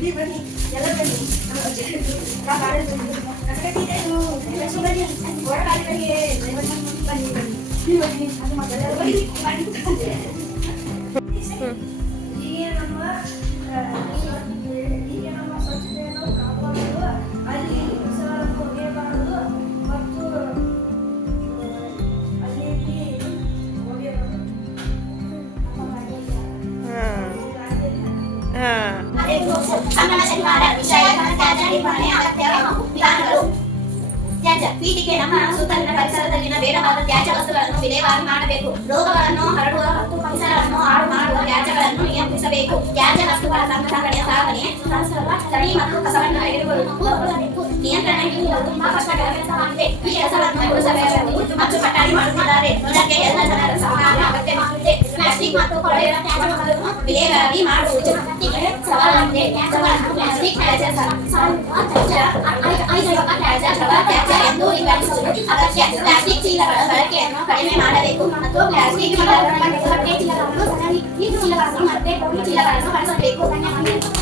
Hmm. ವಿಷಯ ತ್ಯಾಜ್ಯ ತ್ಯಾಜ್ಯ ಪೀಠಿಕೆ ನಮ್ಮ ಸುತ್ತಲಿನ ಪರಿಸರದಲ್ಲಿನ ಬೇಡವಾದ ತ್ಯಾಜ್ಯ ವಸ್ತುಗಳನ್ನು ವಿಲೇವಾರಿ ಮಾಡಬೇಕು ರೋಗಗಳನ್ನು ಹರಡುವ ಮತ್ತು ಪರಿಸರವನ್ನು ಹಾಳು ಮಾಡುವ ತ್ಯಾಜ್ಯಗಳನ್ನು ನಿಯಂತ್ರಿಸಬೇಕು ತ್ಯಾಜ್ಯ ವಸ್ತುಗಳ ಸಂಘಟನೆಯ ಸಾಧನೆ ಮತ್ತು ಕಸವನ್ನು ನಿಯಂತ್ರಣ ತುಂಬಾ ಕಷ್ಟಕರ ಈ ಕೆಲಸವನ್ನು ಪುರಸಭೆಯವರು ಅಚ್ಚುಕಟ್ಟಾಗಿ ಮಾಡುತ್ತಿದ್ದಾರೆ ಇದಕ್ಕೆ ಎಲ್ಲ ಜನರ ಸಹಕಾರ ಅಗತ್ಯವಾಗಿದೆ ಪ್ಲಾಸ್ಟಿಕ್ ಮತ್ತು ಕೊಳೆಯುವ ತ್ಯಾಜ್ಯಗಳನ್ನು ವಿಲೇವಾರಿ ಮಾಡುವುದು ಸವಾಲಾಗಿದೆ ತ್ಯಾಜ್ಯಗಳನ್ನು ಪ್ಲಾಸ್ಟಿಕ್ ತ್ಯಾಜ್ಯ ಸಾವಯವ ತ್ಯಾಜ್ಯ ಐದೈವ ತ್ಯಾಜ್ಯ ದ್ರವ ತ್ಯಾಜ್ಯ ಎಂದು ವಿಂಗಡಿಸುವುದು ಅಗತ್ಯ ಪ್ಲಾಸ್ಟಿಕ್ ಚೀಲಗಳ ಬಳಕೆಯನ್ನು ಕಡಿಮೆ ಮಾಡಬೇಕು ಮತ್ತು ಪ್ಲಾಸ್ಟಿಕ್ ಚೀಲಗಳನ್ನು ಬಟ್ಟೆ ಚೀಲಗಳನ್ನು ಸಣ್ಣ ಚೀಲಗಳನ್ನು ಮತ್ತೆ ಗೋಣಿ ಚೀಲಗಳನ್ನು ಬಳಸಬೇಕು ಧನ್ಯವಾದ